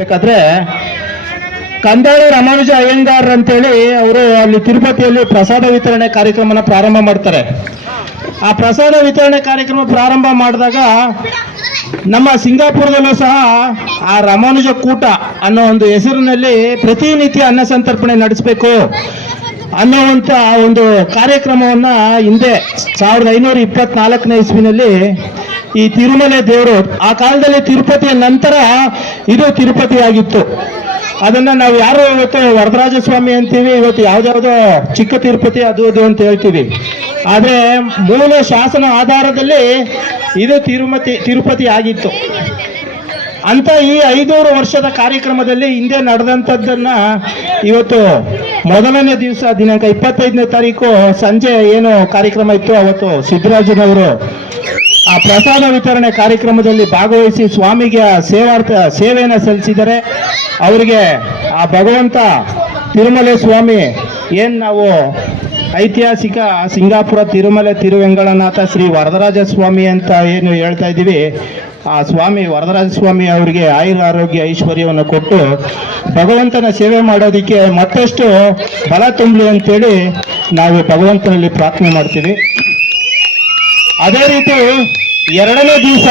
ಬೇಕಾದ್ರೆ ಕಂದಾಳಿ ರಾಮಾನುಜ ಅಯ್ಯಂಗಾರ್ ಅಂತೇಳಿ ಅವರು ಅಲ್ಲಿ ತಿರುಪತಿಯಲ್ಲಿ ಪ್ರಸಾದ ವಿತರಣೆ ಕಾರ್ಯಕ್ರಮನ ಪ್ರಾರಂಭ ಮಾಡ್ತಾರೆ. ಆ ಪ್ರಸಾದ ವಿತರಣೆ ಕಾರ್ಯಕ್ರಮ ಪ್ರಾರಂಭ ಮಾಡಿದಾಗ ನಮ್ಮ ಸಿಂಗಾಪುರದಲ್ಲೂ ಸಹ ಆ ರಾಮಾನುಜ ಕೂಟ ಅನ್ನೋ ಒಂದು ಹೆಸರಿನಲ್ಲಿ ಪ್ರತಿನಿತ್ಯ ಅನ್ನ ಸಂತರ್ಪಣೆ ನಡೆಸಬೇಕು ಅನ್ನೋವಂಥ ಒಂದು ಕಾರ್ಯಕ್ರಮವನ್ನ ಹಿಂದೆ 1524ನೇ ಇಸ್ವಿನಲ್ಲಿ ಈ ತಿರುಮಲೆ ದೇವರು, ಆ ಕಾಲದಲ್ಲಿ ತಿರುಪತಿಯ ನಂತರ ಇದು ತಿರುಪತಿ ಆಗಿತ್ತು. ಅದನ್ನ ನಾವು ಯಾರು ಇವತ್ತು ವರದರಾಜ ಸ್ವಾಮಿ ಅಂತೀವಿ, ಇವತ್ತು ಯಾವ್ದಾವುದೋ ಚಿಕ್ಕ ತಿರುಪತಿ ಅದು ಇದು ಅಂತ ಹೇಳ್ತೀವಿ. ಆದ್ರೆ ಮೂಲ ಶಾಸನ ಆಧಾರದಲ್ಲಿ ಇದು ತಿರುಪತಿ ಆಗಿತ್ತು ಅಂತ. ಈ 500 ವರ್ಷದ ಕಾರ್ಯಕ್ರಮದಲ್ಲಿ ಹಿಂದೆ ನಡೆದಂಥದ್ದನ್ನ ಇವತ್ತು ಮೊದಲನೇ ದಿವಸ ದಿನಾಂಕ 25ನೇ ತಾರೀಕು ಸಂಜೆ ಏನು ಕಾರ್ಯಕ್ರಮ ಇತ್ತು, ಅವತ್ತು ಸಿದ್ದರಾಜನವರು ಆ ಪ್ರಸಾದ ವಿತರಣೆ ಕಾರ್ಯಕ್ರಮದಲ್ಲಿ ಭಾಗವಹಿಸಿ ಸ್ವಾಮಿಗೆ ಸೇವೆಯನ್ನು ಸಲ್ಲಿಸಿದರೆ ಅವರಿಗೆ ಆ ಭಗವಂತ ತಿರುಮಲೆ ಸ್ವಾಮಿ ಏನ್ ನಾವು ಐತಿಹಾಸಿಕ ಸಿಂಗಾಪುರ ತಿರುಮಲೆ ತಿರುವೆಂಗಳನಾಥ ಶ್ರೀ ವರದರಾಜ ಸ್ವಾಮಿ ಅಂತ ಏನು ಹೇಳ್ತಾ ಇದ್ದೀವಿ, ಆ ಸ್ವಾಮಿ ವರದರಾಜ ಸ್ವಾಮಿ ಅವರಿಗೆ ಆಯುರ ಆರೋಗ್ಯ ಐಶ್ವರ್ಯವನ್ನು ಕೊಟ್ಟು ಭಗವಂತನ ಸೇವೆ ಮಾಡೋದಕ್ಕೆ ಮತ್ತಷ್ಟು ಬಲ ತುಂಬಲಿ ಅಂತೇಳಿ ನಾವು ಭಗವಂತನಲ್ಲಿ ಪ್ರಾರ್ಥನೆ ಮಾಡ್ತೀವಿ. ಅದೇ ರೀತಿ ಎರಡನೇ ದಿವಸ